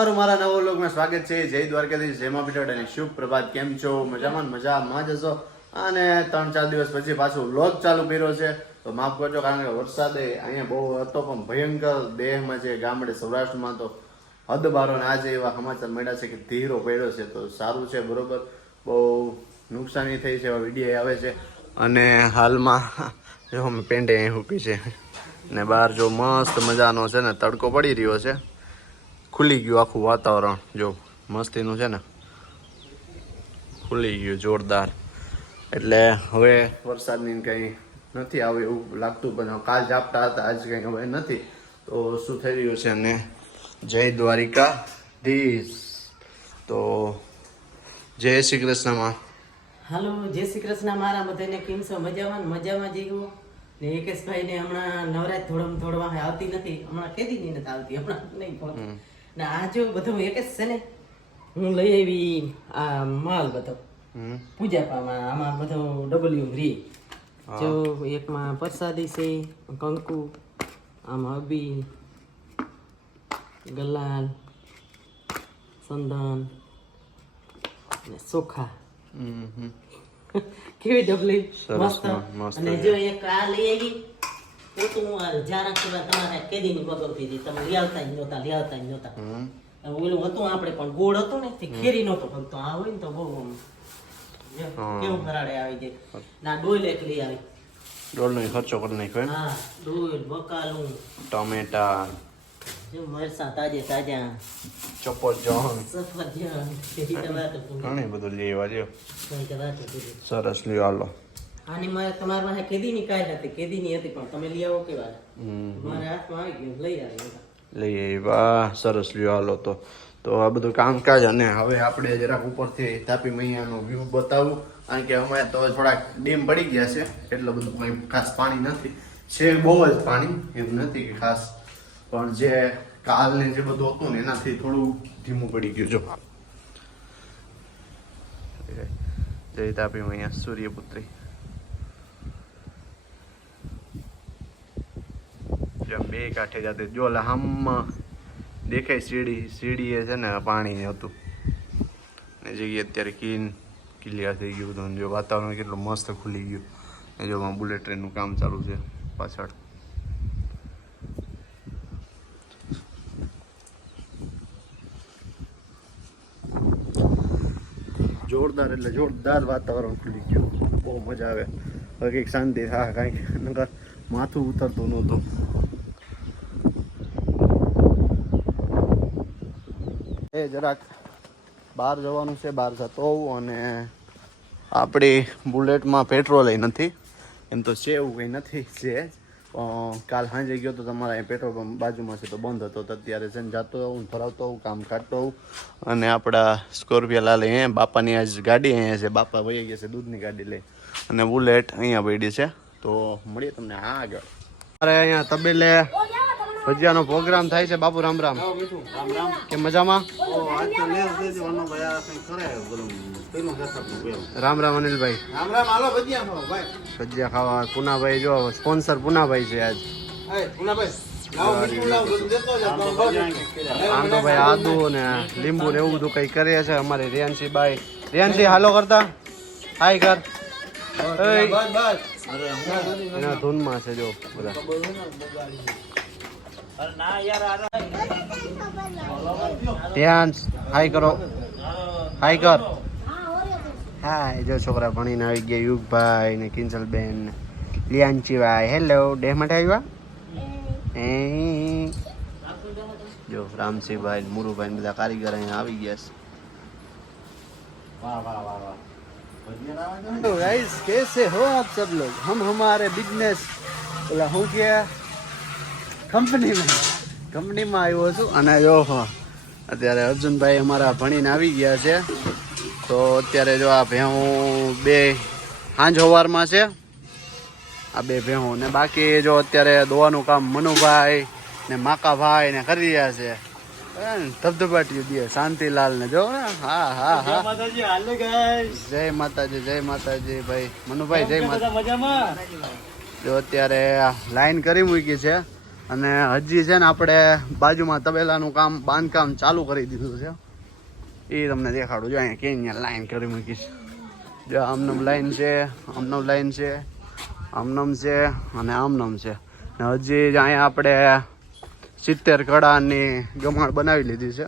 તમારું મારા નવો લોકમાં સ્વાગત છે. જય દ્વારકાધીશ, જય મા પીઠોડ અને શુભ પ્રભાત. કેમ છો? મજામાં મજામાં જ હશો? અને ત્રણ ચાર દિવસ પછી પાછું લોક ચાલુ કર્યો છે. તો માફ કરજો, કારણ કે વરસાદે અહીંયા બહુ હતો પણ ભયંકર દેહમાં છે ગામડે સૌરાષ્ટ્રમાં તો હદ બારો ને આજે એવા સમાચાર મળ્યા છે કે ધીરો પડ્યો છે. તો સારું છે, બરોબર? બહુ નુકસાની થઈ છે એવા વીડિયો આવે છે. અને હાલમાં જો અમે પેન્ટે અહીં મૂકી છે. ને બહાર જો મસ્ત મજાનો છે ને તડકો પડી રહ્યો છે. ખુલી ગયું આખું વાતાવરણ જો મસ્તીનું છે ને ખુલી ગયું જોરદાર. એટલે હવે વરસાદની કંઈ નથી આવે એવું લાગતું પણ કાલ ઝાપટા હતા આજ કંઈ હવે નથી. તો શું થઈ રહ્યું છે અને જય દ્વારિકા ધીસ. તો જય શ્રી કૃષ્ણમાં હાલો જય શ્રી કૃષ્ણ મારા બધાને કેમ છો? મજામાં મજામાં જીવો ને એકેશભાઈ ને હમણાં નવરાત થોડમ થોડવા આવતી નથી. હમણાં કેદી ની નથી આવતી હમણાં નહીં ને આ જો બધું જ છે ને હું લઈ આવી આ માલ બધો. પૂજા પામાં આમાં બધો ડબલ્યુ રી જો એકમાં પ્રસાદી છે કંકુ આમ અબી ગલાલ સંદન ને હમ. કેવી ડબલી મસ્ત. અને જો એક આ લઈ આવી પોતું જ્યાં કરવા તમારે કેદીની ની બગલતી હતી તમે લઈ આવતા જ નહોતા લઈ આવતા જ નહોતા. ઓલું હતું આપણે પણ ગોળ હતું ને તે ખેરી નહોતો ભગતો. તો આ હોય ને તો બહુ હા. કેવું ભરાડે આવી જાય ના ડોલ એક લઈ આવી. ડોલનો ખર્ચો કરી નાખ્યો? હા ડોલ બકાલું. ટમેટા. મરસા તાજે તાજા. સફરજન તો ઘણી બધું લેવા તો પૂરી. સરસ લ્યો હાલો. આની મારે તમારી પાસે કેદી ની હતી કેદીની કેદી ની હતી પણ તમે લઈ આવો કેવા મારા હાથમાં આવી ગયું લઈ આવી લઈ આવી. વાહ સરસ લ્યો હાલો તો. તો આ બધું કામકાજ અને હવે આપણે જરાક ઉપરથી તાપી મૈયાનો વ્યૂ બતાવું. કારણ કે અમે તો થોડાક ડેમ પડી ગયા છે એટલે બધું કંઈ ખાસ પાણી નથી. છે બહુ જ પાણી એવું નથી કે ખાસ. પણ જે કાલ ને જે બધું હતું ને એનાથી થોડું ધીમું પડી ગયું. જો. જય તાપી મૈયા સૂર્યપુત્રી. જેમ બે કાંઠે જાતે. જો એટલે હામમાં દેખાય સીડી સીડી એ છે ને પાણી હતું. ને જગ્યાએ અત્યારે કીન ક્લિયર થઈ ગયું હતું. જો વાતાવરણ કેટલું મસ્ત ખુલી ગયું. ને જો બુલેટ ટ્રેનનું કામ ચાલુ છે પાછળ. જોરદાર એટલે જોરદાર વાતાવરણ ખુલી ગયું. બહુ મજા આવે. હવે કંઈક શાંતિ હા કાંઈક. નકર માથું ઉતરતું નહોતું. એ જરાક બહાર જવાનું છે, બહાર જતો હોઉં અને આપણી બુલેટમાં પેટ્રોલ નથી. એમ તો છે એવું કંઈ નથી, છે. કાલ સાંજે ગયો તો તમારા અહીં પેટ્રોલ પંપ બાજુમાં છે તો બંધ હતો. તો અત્યારે છે ને જતો હોઉં, ફરાવતો હોઉં, કામ કાઢતો હોઉં અને આપણા સ્કોર્પિયો લાલ અહીંયા બાપાની આજ ગાડી અહીંયા છે. બાપા વહી ગયા છે, દૂધની ગાડી લઈ અને બુલેટ અહીંયા પડી છે. તો મળીએ તમને હા આગળ. અરે અહીંયા તબેલે ભજીયાનો પ્રોગ્રામ થાય છે બાપુ રામ રામ. કે મજામાં? રામ રામ અનિલભાઈ. રામ રામ હાલો ભજીયા ખાવા પુનાભાઈ જો સ્પોન્સર પુનાભાઈ છે આજ. આમ તો ભાઈ આદુ ને લીંબુ ને એવું બધું કઈ કરે છે અમારે રિયાનસી બાઈ રિયાનસી હાલો કરતા. હાય કર. એના ધૂનમાં છે જો બધા. ધ્યાન હાય કરો હાય કર હાય જો છોકરા ભણીને આવી ગયા યુગભાઈ ને કિંજલબેન ને લિયાનચીભાઈ હેલો ડેહ માટે આવ્યા એ જો રામસિંહભાઈ ને મુરુભાઈ ને બધા કારીગર અહીંયા આવી ગયા છે तो गाइस कैसे हो आप सब लोग हम हमारे बिजनेस बोला હું કે કંપનીમાં કંપનીમાં આવ્યો છું અને જો અત્યારે અર્જુનભાઈ અમારા ભણીને આવી ગયા છે. તો અત્યારે જો આ ભેહું બે સાંજ સવારમાં છે. આ બે ભેહું ને બાકી જો અત્યારે દોવાનું કામ મનુભાઈ ને માકાભાઈ ને કરી રહ્યા છે. ધબધબાટી દે શાંતિલાલ ને જો ને હા હા હા. જય માતાજી. જય માતાજી ભાઈ. મનુભાઈ જય માતા જો અત્યારે લાઈન કરી મૂકી છે. અને હજી છે ને આપણે બાજુમાં તબેલાનું કામ, બાંધકામ ચાલુ કરી દીધું છે. એ તમને દેખાડું. જો અહીંયા કે અહીંયા લાઈન કરી મૂકીશ જો આમનમ લાઈન છે, આમનમ લાઈન છે, આમનમ છે અને આમનમ છે. ને હજી જ અહીંયા આપણે સિત્તેર કડાની ગમાણ બનાવી લીધી છે.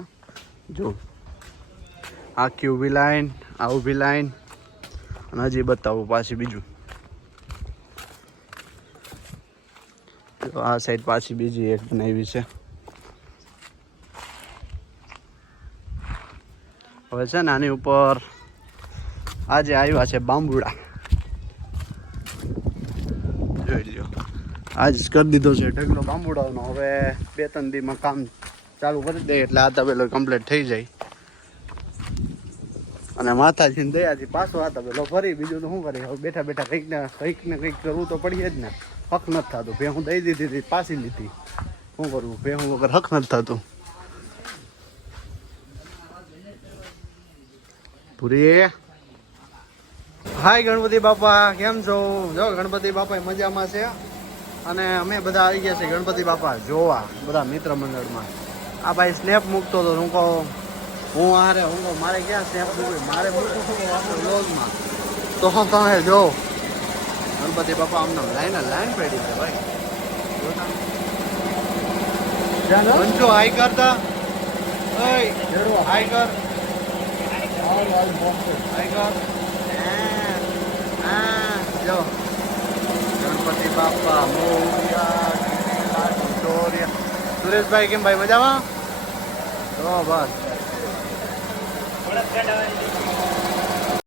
જો, આખી ઊભી લાઈન, આ ઊભી લાઈન. અને હજી બતાવું પાછી બીજું. આ સાઈડ પાછી બીજી એક બનાવી છે. હવે છે ને આની ઉપર આજે આવ્યા છે બાંબુડા. જોઈ લ્યો. આજ કરી દીધો છે ઢગલો બાંબુડાનો. હવે બે ત્રણ દીમાં કામ ચાલુ કરી દે એટલે આ તબેલો કમ્પ્લીટ થઈ જાય. અને માતાજીની દયાથી પાછો આ તબેલો ફરી. બીજું તો શું કરી હવે બેઠા બેઠા કંઈક ને કંઈક ને કંઈક કરવું તો પડીએ જ ને. હક નથી થતું. ભે હું દઈ દીધી હતી, પાછી લીધી. શું કરવું? ભે હું વગર હક નથી થતું. પૂરી હાય ગણપતિ બાપા, કેમ છો? જો, ગણપતિ બાપા મજામાં છે. અને અમે બધા આવી ગયા છે ગણપતિ બાપા જોવા, બધા મિત્ર મંડળમાં. આ ભાઈ સ્નેપ મૂકતો હતો હું કહું? હું હારે, હું મારે ક્યાં સ્નેપ મૂકવી? મારે મૂકવું છું વ્લોગમાં તો હું તમે જો. ગણપતિ બાપા આમને લાઈન લાઈન પડી છે ભાઈ. મંચો હાઈ કરતા હાઈ કર હાઈ કર. જો. ગણપતિ બાપા મોરિયા સુરેશભાઈ કેમ ભાઈ મજામાં? તો બસ.